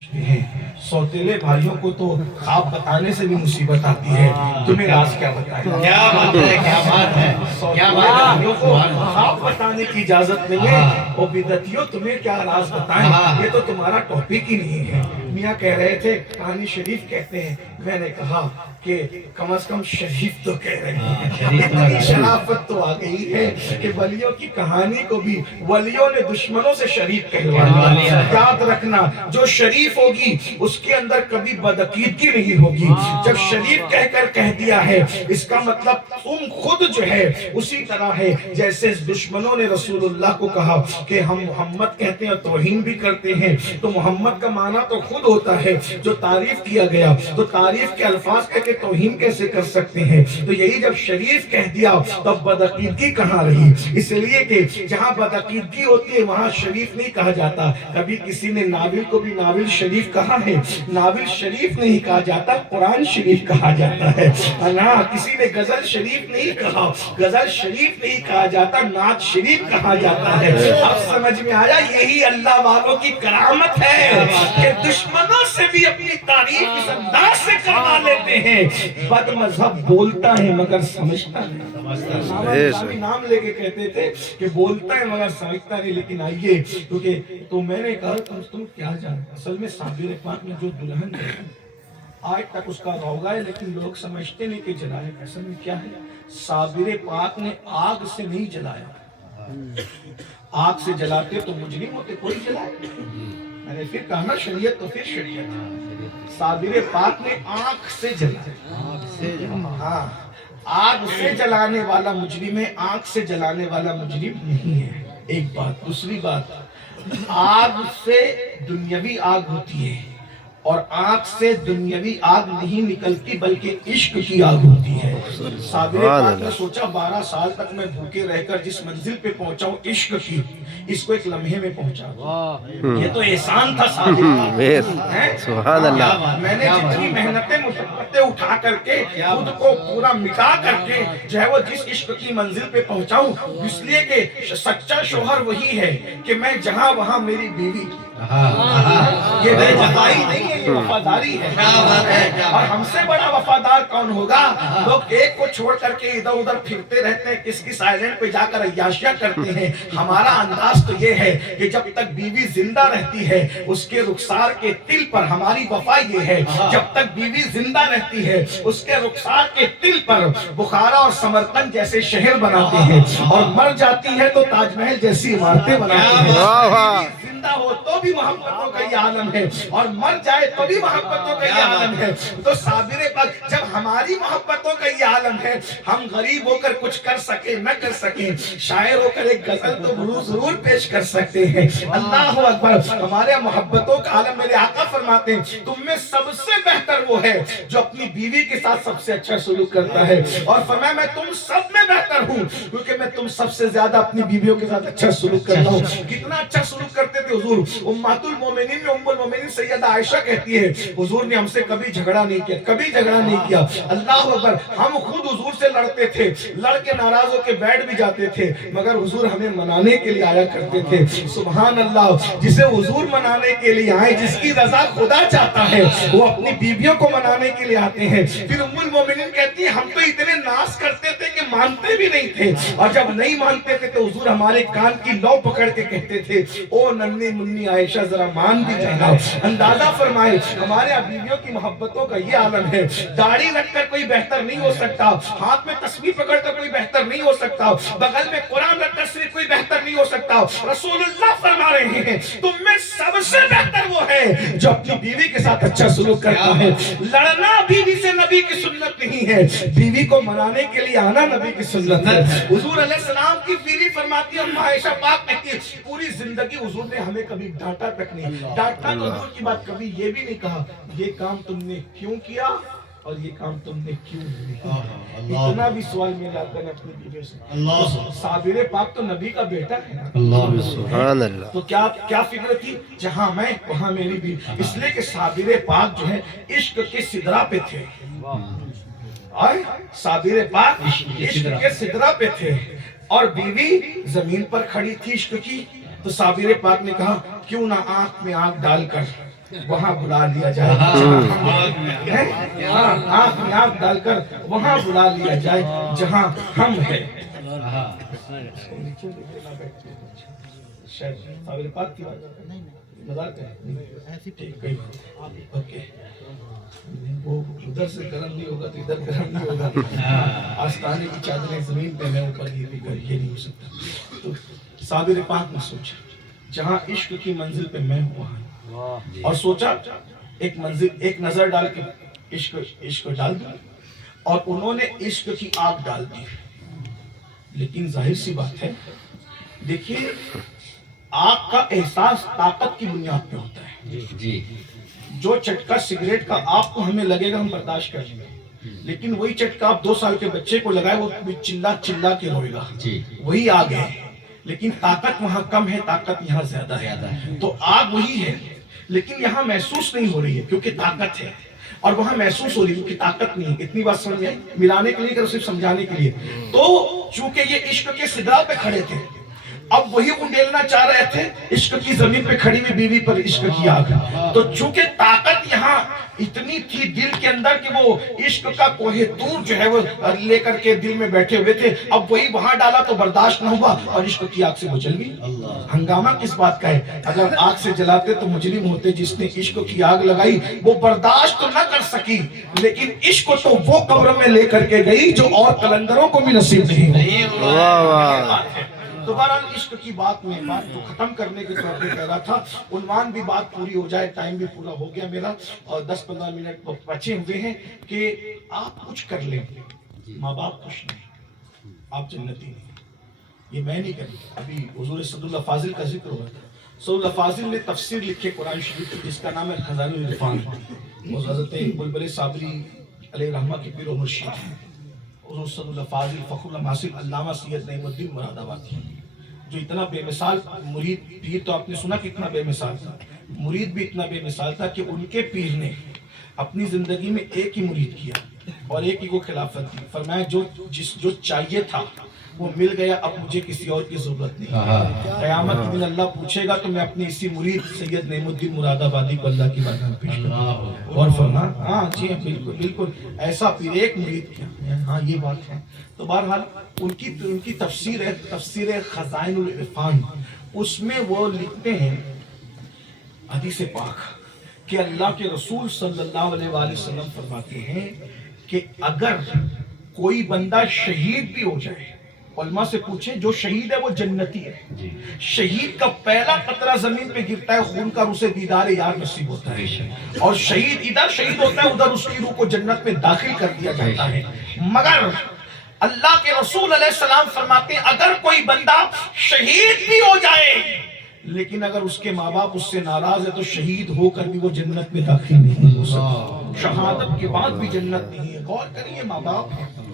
सौतेले भाइयों को तो ख्वाब बताने से भी मुसीबत आती है, तुम्हें राज क्या बताएं? क्या बात है, क्या बात है, क्या बात है। भाइयों को ख्वाब बताने की इजाजत नहीं है। और बिदअतियों तुम्हें क्या राज बताएं, ये तो तुम्हारा टॉपिक ही नहीं है। मियाँ कह रहे थे कहानी शरीफ कहते हैं, मैंने कहा कि कम से कम शरीफ तो कह रहे हैं। इतनी शराफत तो आ गई है कि वलियों की कहानी को भी वलियों ने दुश्मनों से शरीफ कहलवा दिया। याद रखना, जो शरीफ होगी उसके अंदर कभी बदअकीदगी नहीं होगी। जब शरीफ कहकर कह दिया है, इसका मतलब तुम खुद जो है उसी तरह है जैसे दुश्मनों ने रसूलुल्लाह को कहा कि हम मोहम्मद कहते हैं, तौहीन भी करते हैं। तो मोहम्मद का माना तो खुद होता है जो तारीफ किया गया, तो तारीफ के अल्फाज कह के तौहीन कैसे कर सकते हैं? तो यही जब शरीफ कह दिया तब बदअकीदगी कहाँ रही? इसलिए कि जहाँ बदअकीदगी होती है वहाँ शरीफ नहीं कहा जाता। कभी किसी ने नाबिल को भी नाबिल शरीफ कहा है, नाबिल शरीफ नहीं कहा जाता, कुरान शरीफ कहा जाता है ना। किसी ने गजल शरीफ नहीं कहा, गजल शरीफ नहीं कहा जाता, नात शरीफ कहा जाता है। अब समझ में आया, यही अल्लाह वालों की करामत है कि दुश्मनों से भी अपनी तारीफ इस अंदाज से करवा लेते हैं। बदमज़हब बोलता है मगर समझता नहीं। नाम लेके कहते थे कि बोलता है मगर समझता नहीं। लेकिन आइए, क्योंकि तो मैंने कहा तुम क्या जानते, असल में साबिर पाक में जो दुल्हन है आज तक उसका रौगा है, लेकिन लोग समझते नहीं कि जलाया। असल में क्या है, साबिर पाक ने आग से नहीं जलाया। आग से जलाते तो मुजरिम होते, कोई जलाए। मैंने फिर कहा ना, शरीयत तो फिर शरीयत। साबिर पाक ने आग से जलाया। हाँ, आग से जलाने वाला मुजरिम है, आग से जलाने वाला मुजरिम नहीं है। एक बात। दूसरी बात, आग से दुनियावी आग होती है और आग से दुनियावी आग नहीं निकलती बल्कि इश्क की आग होती है। साबिर पाक ने सोचा 12 साल तक मैं भूखे रहकर जिस मंजिल पे पहुंचा हूं इश्क की, इसको एक लम्हे में पहुंचा। ये तो एहसान था साबिर पाक। मैंने जितनी मेहनतें मुशक्कतें उठा करके खुद को पूरा मिटा करके जो है वो जिस इश्क की मंजिल पे पहुंचा हूं, इसलिए कि सच्चा शोहर वही है कि मैं जहां वहां मेरी बीवी। ये बेवफाई नहीं है, ये वफादारी है। और हमसे बड़ा वफादार कौन होगा? लोग एक को छोड़ करके इधर उधर फिरते रहते हैं, किस किस आइलैंड पे जाकर अय्याशियां करते हैं। हमारा अंदाज तो ये है कि जब तक बीवी जिंदा रहती है उसके रुखसार के तिल पर, हमारी वफा ये है, जब तक बीवी जिंदा रहती है उसके रुखसार के तिल पर बुखारा और समरकंद जैसे शहर बनाते हैं, और मर जाती है तो ताजमहल जैसी इमारतें बनाते हैं। जिंदा हो तो भी मोहब्बतों का ये आलम है, और मर जाए तो भी मोहब्बतों का ये आलम है। तो साबिर पाक, जब हमारी मोहब्बतों का ये आलम है, हम गरीब होकर कुछ कर सके न कर सके, शायर होकर एक गजल तो जरूर पेश कर सकते हैं। अल्लाह अकबर। हमारे मोहब्बतों का आलम, मेरे आका फरमाते हैं तुम में सबसे बेहतर वो है जो अपनी बीवी के साथ सबसे अच्छा सलूक करता है। और फरमाया मैं तुम सब में बेहतर हूँ क्योंकि मैं तुम सबसे ज्यादा अपनी बीवियों के साथ अच्छा सलूक करता हूँ। कितना अच्छा सलूक करते थे हुजूर। उम्मतुल मोमिनीन में उम्मुल मोमिनीन सैयदा आयशा कहती है हुजूर ने हमसे कभी झगड़ा नहीं किया, कभी झगड़ा नहीं किया। अल्लाह अकबर। हम खुद हुजूर से लड़ते थे, लड़ के नाराज होकर बैठ भी जाते थे, मगर हुजूर हमें मनाने के लिए आया करते थे। सुभान अल्लाह। जिसे हुजूर मनाने के लिए आए, जिसकी रजा खुदा चाहता है, वो अपनी बीवियों को मनाने के लिए आते हैं। फिर उम्मुल मोमिनीन कहती है हम तो इतने नाश करते थे कि मानते भी नहीं थे, और जब नहीं मानते थे तो हुजूर हमारे कान की लौ पकड़ के कहते थे ओ नन्ही मुन्नी आयशा जरा मान भी जाना। अंदाजा फरमाए हमारे बीवियों की मोहब्बतों का ये आलम है। दाढ़ी रखकर कोई बेहतर नहीं हो सकता, हाथ में तस्बीह पकड़कर कोई बेहतर नहीं हो सकता, बगल में कुरान रखकर सिर्फ कोई बेहतर नहीं हो सकता। रसूलुल्लाह फरमा रहे हैं तुम में सबसे बेहतर वो है जो अपनी बीवी के साथ अच्छा सलूक करता है। लड़ना बीवी से नबी की सुन्नत नहीं है, बीवी को मनाने के लिए आना नबी की सुन्नत है। हुजूर अलैहिस्सलाम की बीवी फरमाती है आयशा पाक कहती है पूरी जिंदगी हुजूर ने हमें कभी डांटा तक नहीं। डांटना तो दूर की बात, कभी ये भी नहीं कहा ये काम तुमने क्यों किया और ये काम तुमने क्यों नहीं। इतना भी सवाल में लाकर अपनी बीवियों से। साबिर पाक तो नबी का बेटा है ना। तो क्या क्या फिक्र थी, जहां मैं वहां मेरी बीवी। इसलिए कि साबिर पाक जो है इश्क के सिदरा पे थे। साबिर पाक इश्क के सिदरा पे थे और बीवी जमीन पर खड़ी थी इश्क की। तो साबिर पाक ने कहा क्यों ना आंख में आंख डालकर وہاں بلا لیا جائے، جہاں ہم ہیں، آنکھ میں آنکھ ڈال کر وہاں بلا لیا جائے جہاں ہم ہیں۔ شاید قابل پاک کی بات مذاق ہے، اوکے، وہ ادھر سے گرم نہیں ہوگا تو ادھر گرم نہیں ہوگا، آستانے کی چادریں زمین پہ میں اوپر یہ نہیں ہو سکتا۔ تو صابر پاک نے سوچا جہاں عشق کی منزل پہ میں ہوں وہاں، اور سوچا ایک نظر ڈال کے عشق ڈال دیا، اور انہوں نے عشق کی آگ ڈال دی۔ لیکن ظاہر سی بات ہے، دیکھیے آگ کا احساس طاقت کی بنیاد پہ ہوتا ہے۔ جی جو چٹکا سگریٹ کا آپ کو ہمیں لگے گا ہم برداشت کر لیں گے، لیکن وہی چٹکا آپ 2 سال کے بچے کو لگائے وہ چلا چلا کے روئے گا، وہی آگ ہے، لیکن طاقت وہاں کم ہے، طاقت یہاں زیادہ ہے۔ تو آگ وہی ہے لیکن یہاں محسوس نہیں ہو رہی ہے کیونکہ طاقت ہے، اور وہاں محسوس ہو رہی ہے کیونکہ طاقت نہیں ہے۔ اتنی بات سمجھ آئی؟ ملانے کے لیے کہ صرف سمجھانے کے لیے۔ تو چونکہ یہ عشق کے سدرا پہ کھڑے تھے، اب وہی انڈیلنا چاہ رہے تھے عشق کی زمین پہ کھڑی ہوئی بیوی پر عشق کی آگ۔ تو چونکہ طاقت یہاں اتنی تھی دل کے اندر کہ وہ عشق کا کوہ طور جو ہے وہ لے کر کے دل میں بیٹھے ہوئے تھے، اب وہی وہاں ڈالا تو برداشت نہ ہوا اور عشق کی آگ سے وہ جل گئی۔ ہنگامہ کس بات کا ہے؟ اگر آگ سے جلاتے تو مجرم ہوتے، جس نے عشق کی آگ لگائی وہ برداشت تو نہ کر سکی، لیکن عشق تو وہ قبر میں لے کر کے گئی جو اور قلندروں کو بھی نصیب نہیں ہوئی۔ تو بہرحال عشق کی بات میں بات کو ختم کرنے کے طور پہ کہہ رہا تھا، عنوان بھی بات پوری ہو جائے، ٹائم بھی پورا ہو گیا میرا، اور 10-15 منٹ بچے ہوئے ہیں کہ آپ کچھ کر لیں، ماں باپ خوش نہیں، آپ جنتی نہیں، یہ میں نہیں کروں۔ ابھی حضور صد اللہ فاضل کا ذکر ہوا تھا، صد اللہ فاضل نے تفسیر لکھے قرآن شریف کی جس کا نام ہے خزائن العرفان، وہ حضرت بلبل صابری علیہ رحمہ کے پیر و مرشد ہیں۔ حضور صد اللہ فاضل فخر المحاسن علامہ سید نعیم الدین مراد آبادی، جو اتنا بے مثال مرید، پیر تو آپ نے سنا کتنا بے مثال تھا، مرید بھی اتنا بے مثال تھا کہ ان کے پیر نے اپنی زندگی میں ایک ہی مرید کیا اور ایک ہی کو خلافت دی، فرمایا جو چاہیے تھا وہ مل گیا، اب مجھے کسی اور کی ضرورت نہیں۔ قیامت کے دن اللہ پوچھے گا تو میں اپنی اسی مرید سید نعیم الدین مراد آبادی کو اللہ کی بارگاہ میں پیش کروں، اور فرما ہاں جی بالکل بالکل ایسا پیر ایک مرید کیا، ہاں یہ بات ہے۔ تو بہرحال ان کی تفسیر ہے تفسیر خزائن العرفان، اس میں وہ لکھتے ہیں حدیث پاک کہ اللہ کے رسول صلی اللہ علیہ وآلہ وسلم فرماتے ہیں کہ اگر کوئی بندہ شہید بھی ہو جائے، علماء سے پوچھیں جو شہید ہے وہ جنتی ہے، شہید کا پہلا قطرہ زمین پہ گرتا ہے خون کا، اسے دیدار یار نصیب ہوتا ہے، اور شہید ادھر شہید ہوتا ہے ادھر اس کی روح کو جنت میں داخل کر دیا جاتا ہے۔ مگر اللہ کے رسول علیہ السلام فرماتے ہیں اگر کوئی بندہ شہید بھی ہو جائے لیکن اگر اس کے ماں باپ اس سے ناراض ہے تو شہید ہو کر بھی وہ جنت میں داخل نہیں ہو سکتا، شہادت کے بعد بھی جنت نہیں ہے۔ غور کریے، ماں باپ